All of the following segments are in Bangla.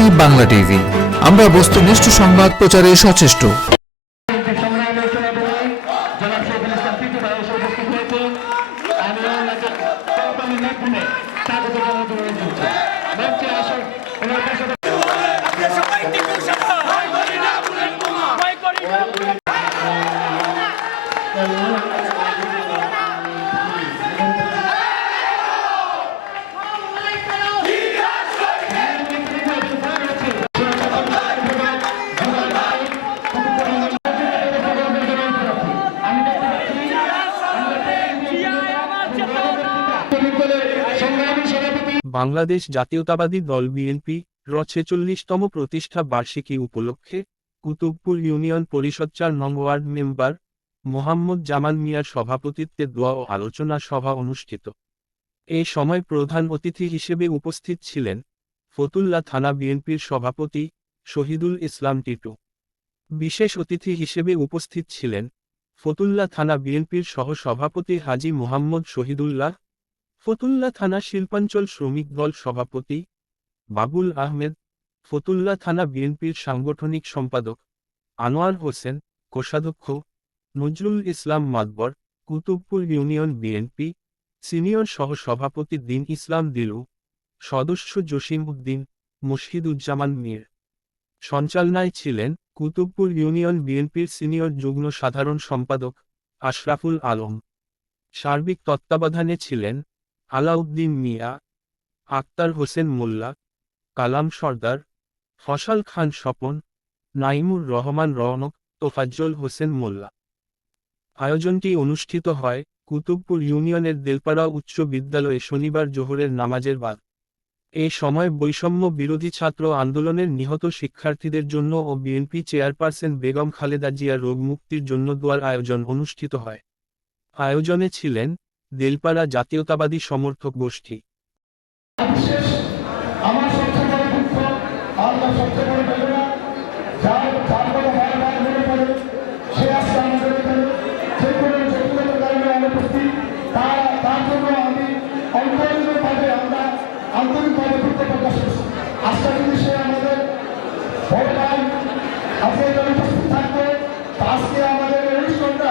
এটি বাংলা টিভি। আমরা বস্তুনিষ্ঠ সংবাদ প্রচারে সচেষ্ট। বাংলাদেশ জাতীয়তাবাদী দল বিএনপি, র ছেচল্লিশতম প্রতিষ্ঠা বার্ষিকী উপলক্ষে কুতুবপুর ইউনিয়ন পরিষদ চার নং ওয়ার্ড মেম্বার মোহাম্মদ জামান মিয়ার সভাপতিত্বে দোয়া ও আলোচনা সভা অনুষ্ঠিত। এ সময় প্রধান অতিথি হিসেবে উপস্থিত ছিলেন ফতুল্লা থানা বিএনপির সভাপতি শহীদুল ইসলাম টিটু। বিশেষ অতিথি হিসেবে উপস্থিত ছিলেন ফতুল্লা থানা বিএনপির সহ সভাপতি হাজি মোহাম্মদ শহীদুল্লাহ ফতুল্লা থানা শিল্পাঞ্চল শ্রমিক দল সভাপতি বাবুল আহমেদ, ফতুল্লা থানা বিএনপির সাংগঠনিক সম্পাদক আনোয়ার হোসেন, কোষাধ্যক্ষ Nazrul Islam Madbar Kutubpur union BNP, senior সহ সভাপতি দিন ইসলাম দিলু, সদস্য জসিম উদ্দিন, মুশহিদুজ্জামান মীর। সঞ্চালনায় ছিলেন কুতুবপুর ইউনিয়ন বিএনপির সিনিয়র যুগ্ম সাধারণ সম্পাদক আশরাফুল আলম। সার্বিক তত্ত্বাবধানে ছিলেন আলাউদ্দিন মিয়া, আক্তার হোসেন মোল্লা, কালাম সর্দার ফসল খান স্বপন, নাইমুর রহমান রওনক তোফাজ্জল হোসেন মোল্লা। আয়োজনটি অনুষ্ঠিত হয় কুতুবপুর ইউনিয়নের দেলপাড়া উচ্চ বিদ্যালয়ে শনিবার জোহরের নামাজের বাদ। এ সময় বৈষম্য বিরোধী ছাত্র আন্দোলনের নিহত শিক্ষার্থীদের জন্য ও বিএনপি চেয়ারপারসন বেগম খালেদা জিয়া রোগ মুক্তির জন্য দোয়ার আয়োজন অনুষ্ঠিত হয়। আয়োজনে ছিলেন দেলপাড়া জাতীয়তাবাদী সমর্থক গোষ্ঠী বিশেষ আমার সবচেয়ে বড় দুঃখ আল্লাহ সবচেয়ে বড় বেদনা যার যার কোনো হয় ভাই মনে পড়ে সে আজকে আমাদের এখানে যে কোনো জটিলতার কারণে অনুপস্থিত তার তার জন্য আমি অন্তরীয়ভাবে আমরা আন্তরিকভাবে দুঃখ প্রকাশ করছি আজকে যদি সে আমাদের বড় ভাই আজকে এখানে উপস্থিত থাকতো তা আজকে আমাদের এই অনুষ্ঠানটা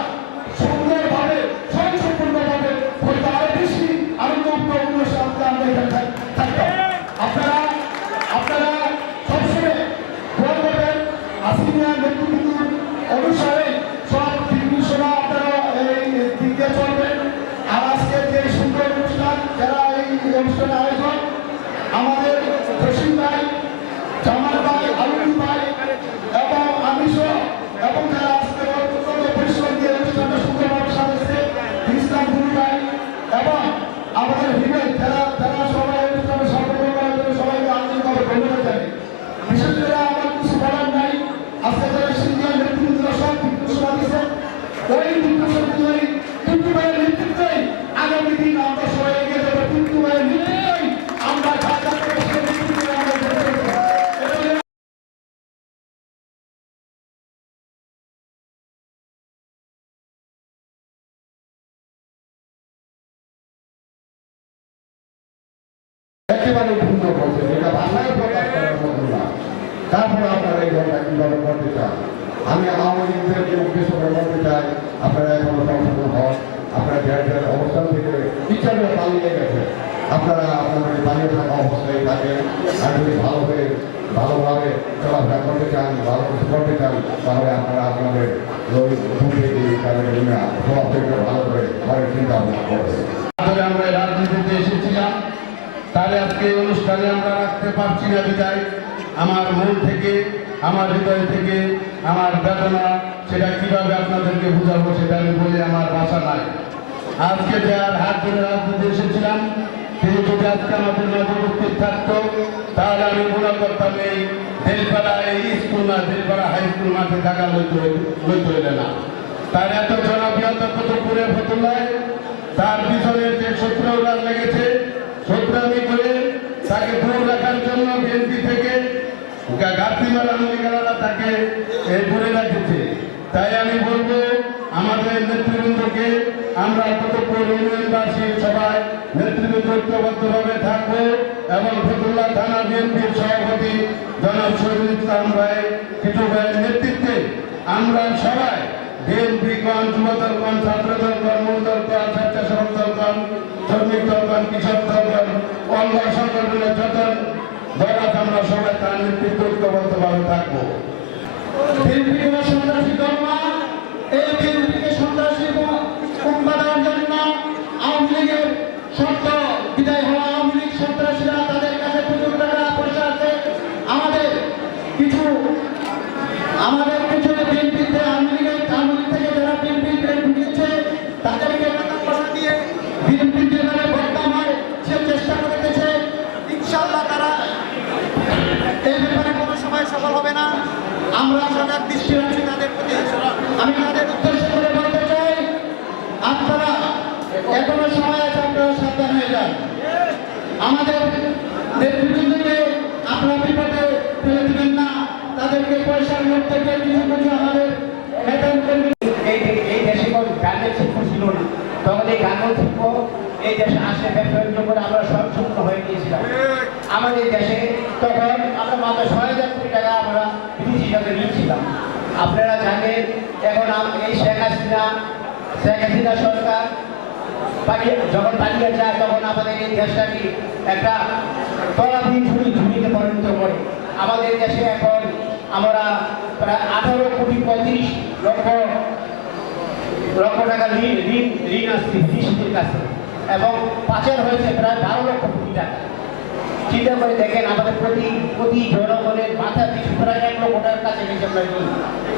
সুন্দরভাবে স্বয়ংসম্পূর্ণভাবে হয়তো আরও বেশি আনন্দ উল্লাসে আমরা আমরা এখানে থাক- থাকতাম আপনারা আপনারা সবসময় দোয়া করবেন আসিমিয়া নেতৃত্ব অনুসারে সব নির্দেশনা আপনারা এই দিক দিয়ে চলবেন আর আজকে যে সুন্দর অনুষ্ঠান যারা এই অনুষ্ঠানের আয়োজন আমাদের জসিম ভাই জামাল ভাই আলুন ভাই এবং আমি সহ এবং যারা আজকে অত্যন্ত পরিশ্রম দিয়ে অনুষ্ঠানটা সুন্দরভাবে সাজাচ্ছে ইসলাম গুরু ভাই এবং আমাদের হিমেল যারা যারা সবাই অনুষ্ঠানে সফল করার জন্য সবাইকে আন্তরিকভাবে ধন্যবাদ জানাই বিশেষ করে আমার কিছু বলার নাই আজকে যারা সিনিয়র নেতৃত্বরা সব ঘোষণা দিয়েছেন ওই নির্দেশনগুলোই কিন্তু ভাইয়ের নেতৃত্বেই আগামী দিন আমরা সবাই এগিয়ে যাব কিন্তু ভাইয়ের নেতৃত্বেই আমরা যা যা করে সেই নেতৃত্বে আমরা এগিয়ে যাব। এটা হলো একেবারে ভিন্ন বলছে এটা ভাষায় প্রকাশ করার মতো না। তারপরে আপনারা এই ঘটনা কীভাবে করতে চান? আমি আওয়ামী লীগদেরকে উদ্দেশ্য করে চাই, আপনারা এখনও সংশোধন হন, আপনারা যার যার অবস্থান থেকে ইচ্ছা পালিয়ে গেছে আপনারা আপনাদের পালিয়ে থাকা অবস্থায় থাকেন, আর যদি ভালো হয়ে, ভালোভাবে চলাফেরা করতে চান, ভালো কিছু করতে চান, তাহলে আপনারা আপনাদের ওই ঘুমে দিয়ে তাদের ভালো করে ঘরের চিন্তা ভাবনা করবেন আসলে আমরা এই রাজনীতিতে এসেছিলাম তাহলে আজকে এই অনুষ্ঠানে আমরা রাখতে পারছি না বিদায়। আমার মন থেকে, আমার হৃদয় থেকে, আমার বেদনা, সেটা কীভাবে আপনাদেরকে বুঝাবো সেটা আমি বলে আমার ভাষা নাই। আজকে যে আর হাত ধরে রাজনীতি এসেছিলাম তিনি যদি আজকে আমাদের মাঝে উপস্থিত থাকতো, তাহলে আমি মনে করতাম এই দেলপাড়া, এই স্কুল না, দেলপাড়া হাই স্কুল মাঠে থাকা লইতে হইলে না। তার এত জনপ্রিয়তা কুতুবপুরে ফতুল্লায়, তার পিছনে যে শত্রুরা লেগেছে, শত্রুমি করে তাকে দূর জন্য বিএনপি থেকে ঘাটতি মারা তাকে এ, দূরে রাখেছে। তাই আমি বলব আমাদের নেতৃবৃন্দকে আমরা কতপুর ইউনিয়নবাসী সবাই নেতৃবৃন্দ ঐক্যবদ্ধভাবে থাকব এবং ফতুল্লাহ থানা বিএনপির সভাপতি জনাব শহীদুল ইসলাম ভাই কিছু ভাইয়ের নেতৃত্বে আমরা সবাই বিএনপি গণ যুবদল গণ ছাত্র দল গণ মূল দল গণ স্বেচ্ছাসেবক দল গণ শ্রমিক দল গণ কৃষক দল গণ অঙ্গ সংগঠনের যত আছে আমরা সবাই তার নেতৃত্ব ঐক্যবদ্ধভাবে থাকব। বিএনপি বিদায় সন্ত্রাসীরা তাদের কাছে প্রচুর আমাদের কিছু আমাদের পিছনে বিএনপিতে আওয়ামী লীগের আওয়ামী লীগ থেকে যারা বিএনপি ঢুকেছে তাদেরকে টাকা পয়সা দিয়ে বিএনপি যেভাবে বদনাম হয় সে চেষ্টা করতেছে ইনশাল্লাহ তারা এই ব্যাপারে কোনো সময় সফল হবে না আমরা সজাগ দৃষ্টি রাখছি তাদের প্রতি আমি তাদের উদ্দেশ্য করে বলতে চাই, আপনারা এখনও সময় আছে, আপনারা সাবধান হয়ে যান। আমাদের নেতৃবৃন্দকে বিপদে ফেলে দিবেন না। তাদেরকে পয়সার লোক থেকে কিছু কিছু আমাদের বেতন এই দেশে কোনো গানের শিল্প ছিল না। তখন এই গানের এই দেশে আসে করে আমরা স্বচ্ছন্দ হয়ে গিয়েছিলাম। আমাদের দেশে তখন আমরা মাত্র ছয় হাজার কোটি টাকা আমরা বিদেশি হিসাবে নিয়েছিলাম আপনারা জানেন, এখন এই শেখ হাসিনা শেখ হাসিনা সরকার যখন পালিয়ে যায়, তখন আমাদের এই দেশটাকে একটা তলাবিহীন ঝুড়ি ঝুড়িতে পরিণত করে। আমাদের দেশে এখন আমরা প্রায় আঠারো কোটি পঁয়ত্রিশ লক্ষ লক্ষ টাকা ঋণ ঋণ ঋণ আসছে বিদেশিদের কাছে। এবং পাচার হয়েছে প্রায় বারো লক্ষ কোটি টাকা। চিন্তা করে দেখেন, আমাদের প্রতি প্রতি জনগণের মাথা পিছু প্রায় এক লক্ষ টাকার কাছে গেছে আমরা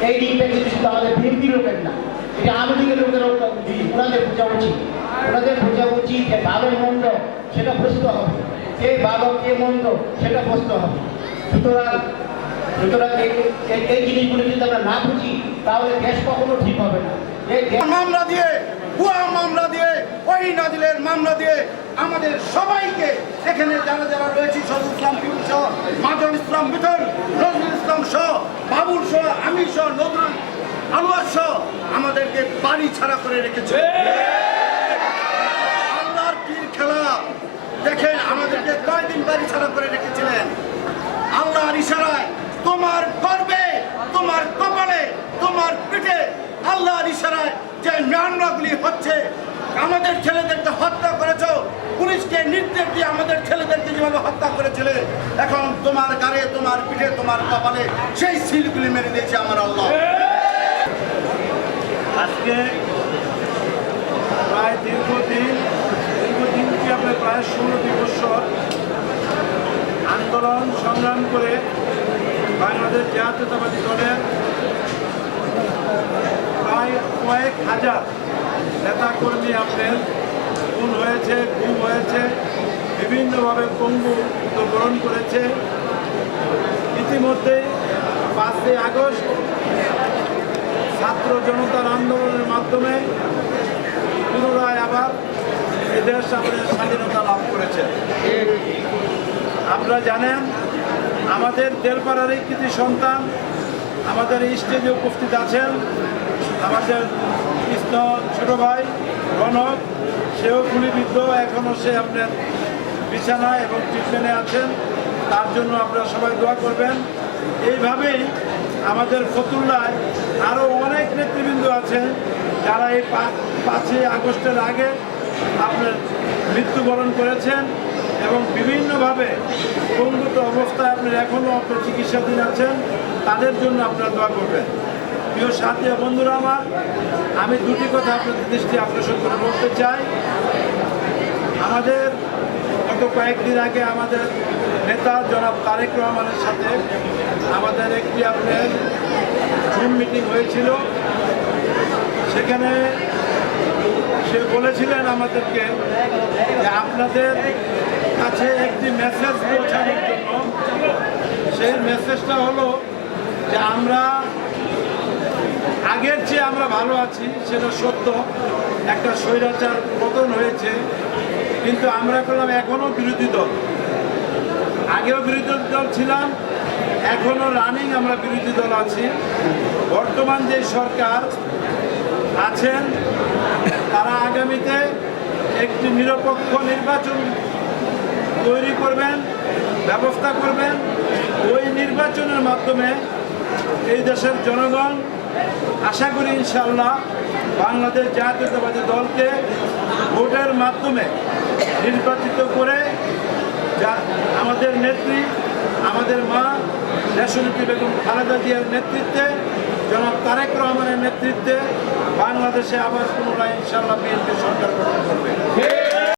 এই ঋণটা কিন্তু শুধু আমাদের বিএনপি লোকের না, এটা লীগের লোকের ওনাদের বোঝা উচিত। ওনাদের বোঝা উচিত, যে ভালো মন্দ সেটা বুঝতে হবে। কে ভালো কে মন্দ সেটা বুঝতে হবে। সুতরাং সুতরাং এই জিনিসগুলো যদি আমরা না বুঝি, তাহলে দেশ কখনো ঠিক হবে না। দিয়ে মামলা দিয়ে ওই নাজিলের মামলা দিয়ে আমাদের সবাইকে এখানে যারা যারা রয়েছে সজল ইসলাম পিপুল সহ মাজল ইসলাম মিথন, নজরুল ইসলাম সহ, বাবুল সহ আমি সহ, নজরুল আনোয়ার সহ আমাদেরকে বাড়ি ছাড়া করে রেখেছে। আল্লাহর পীর খেলা, দেখেন আমাদেরকে কয়দিন বাড়ি ছাড়া করে রেখেছিলেন? আল্লাহর ইশারায়, তোমার গর্বে, তোমার কপালে, তোমার পিঠে আল্লাহর ইশারায় যে মামলাগুলি হচ্ছে আমাদের ছেলেদেরকে হত্যা করেছ। পুলিশকে নির্দেশ দিয়ে আমাদের ছেলেদেরকে যেভাবে হত্যা করেছিলে, এখন তোমার গাড়ে, তোমার পিঠে, তোমার কপালে সেই সিলগুলি মেরে দিয়েছে আমার আল্লাহ। আজকে প্রায় দীর্ঘদিন দীর্ঘদিন কি আমরা প্রায় ষোলো বছর আন্দোলন সংগ্রাম করে বাংলাদেশ জাতীয়তাবাদী দলের প্রায় কয়েক হাজার নেতাকর্মী আপনার খুন হয়েছে, গুম হয়েছে, বিভিন্নভাবে পঙ্গু গ্রহণ করেছে। ইতিমধ্যেই পাঁচই আগস্ট ছাত্র জনতার আন্দোলনের মাধ্যমে পুনরায় আবার এদেশ আমাদের স্বাধীনতা লাভ করেছে। আপনারা জানেন, আমাদের দেলপাড়ারই কৃতি সন্তান, আমাদের স্টেজে উপস্থিত আছেন, আমাদের কৃষ্ণ ছোট ভাই, রনক, সেও গুলিবিদ্ধ এখনও সে আপনার বিছানায় এবং ট্রিটমেন্টে আছেন। তার জন্য আপনারা সবাই দোয়া করবেন। এইভাবেই আমাদের ফতুল্লায় আরও অনেক নেতৃবৃন্দ আছেন, যারা এই পাঁচই আগস্টের আগে আপনার মৃত্যুবরণ করেছেন এবং বিভিন্নভাবে পঙ্গুত অবস্থায় আপনার এখনও আপনার চিকিৎসাধীন আছেন, তাদের জন্য আপনারা দোয়া করবেন। প্রিয় সাথী বন্ধুরা আমার, আমি দুটি কথা আপনাদের দৃষ্টি আকর্ষণ করে বলতে চাই। আমাদের গত কয়েকদিন আগে আমাদের নেতা জনাব তারেক রহমানের সাথে আমাদের একটি আপনার জুম মিটিং হয়েছিল। সেখানে সে বলেছিলেন আমাদেরকে যে আপনাদের কাছে একটি মেসেজ পৌঁছানোর জন্য। সেই মেসেজটা হলো যে আমরা আগের চেয়ে আমরা ভালো আছি, সেটা সত্য। একটা স্বৈরাচার পতন হয়েছে, কিন্তু আমরা করলাম এখনও বিরোধী দল। আগেও বিরোধী দল ছিলাম এখনও রানিং আমরা বিরোধী দল আছি। বর্তমান যে সরকার আছেন, তারা আগামীতে একটি নিরপেক্ষ নির্বাচন তৈরি করবেন, ব্যবস্থা করবেন। ওই নির্বাচনের মাধ্যমে এই দেশের জনগণ আশা করি ইনশাল্লাহ বাংলাদেশ জাতীয়তাবাদী দলকে ভোটের মাধ্যমে নির্বাচিত করে যা আমাদের নেত্রী, আমাদের মা, দেশনেত্রী বেগম খালেদা জিয়ার নেতৃত্বে, জনাব তারেক রহমানের নেতৃত্বে বাংলাদেশে আবার পুনরায় ইনশাল্লাহ বিএনপি সরকার গঠন করবে।